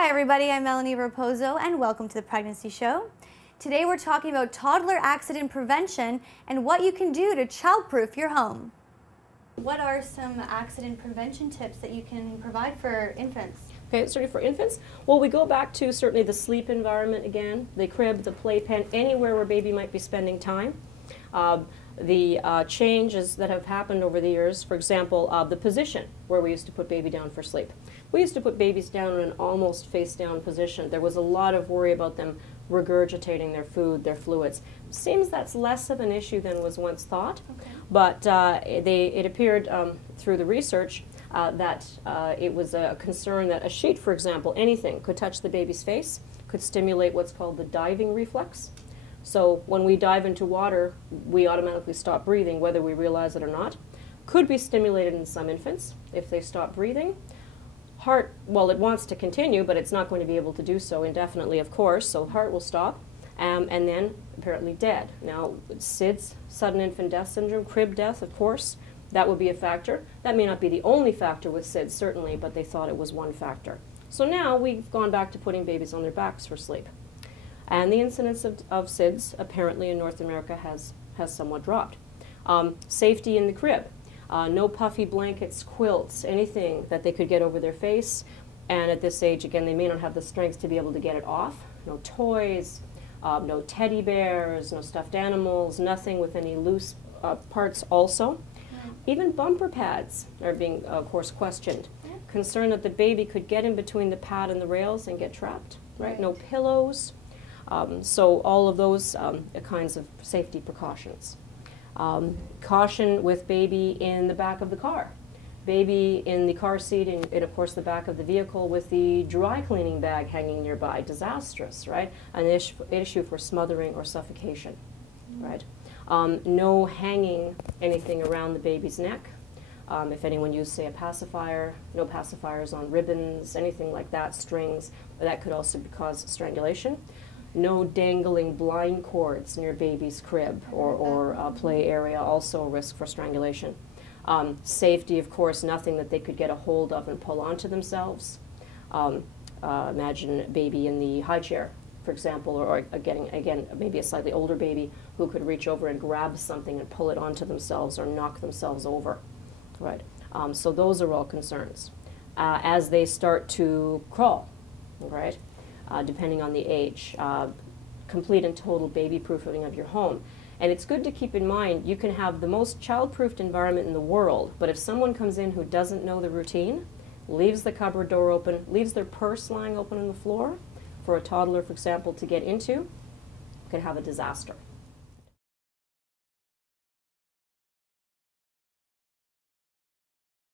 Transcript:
Hi everybody, I'm Melanie Raposo and welcome to the Pregnancy Show. Today we're talking about toddler accident prevention and what you can do to childproof your home. What are some accident prevention tips that you can provide for infants? Okay, certainly for infants, well, we go back to certainly the sleep environment again, the crib, the playpen, anywhere where baby might be spending time. The changes that have happened over the years, for example, the position where we used to put baby down for sleep. We used to put babies down in an almost face-down position. There was a lot of worry about them regurgitating their food, their fluids. Seems that's less of an issue than was once thought, okay. But it appeared through the research that it was a concern that a sheet, for example, anything, could touch the baby's face, could stimulate what's called the diving reflex. So when we dive into water, we automatically stop breathing, whether we realize it or not. Could be stimulated in some infants if they stop breathing. Heart, well, it wants to continue, but it's not going to be able to do so indefinitely, of course, so heart will stop, and then apparently dead. Now, SIDS, sudden infant death syndrome, crib death, of course, that would be a factor. That may not be the only factor with SIDS, certainly, but they thought it was one factor. So now we've gone back to putting babies on their backs for sleep. And the incidence of SIDS, apparently in North America, has somewhat dropped. Safety in the crib. No puffy blankets, quilts, anything that they could get over their face. And at this age, again, they may not have the strength to be able to get it off. No toys, no teddy bears, no stuffed animals, nothing with any loose parts also. Even bumper pads are being, of course, questioned. Concerned that the baby could get in between the pad and the rails and get trapped, right? No pillows. So all of those kinds of safety precautions. Caution with baby in the back of the car. Baby in the car seat and, of course, the back of the vehicle with the dry cleaning bag hanging nearby. Disastrous, right? An issue for smothering or suffocation, right? No hanging anything around the baby's neck. If anyone used, say, a pacifier, no pacifiers on ribbons, anything like that, strings, that could also cause strangulation. No dangling blind cords near baby's crib or play area, also a risk for strangulation. Safety, of course, nothing that they could get a hold of and pull onto themselves. Imagine a baby in the high chair, for example, or again, maybe a slightly older baby who could reach over and grab something and pull it onto themselves or knock themselves over, right? So those are all concerns. As they start to crawl, right? Depending on the age, complete and total baby-proofing of your home. And it's good to keep in mind, you can have the most child-proofed environment in the world, but if someone comes in who doesn't know the routine, leaves the cupboard door open, leaves their purse lying open on the floor for a toddler, for example, to get into, could have a disaster.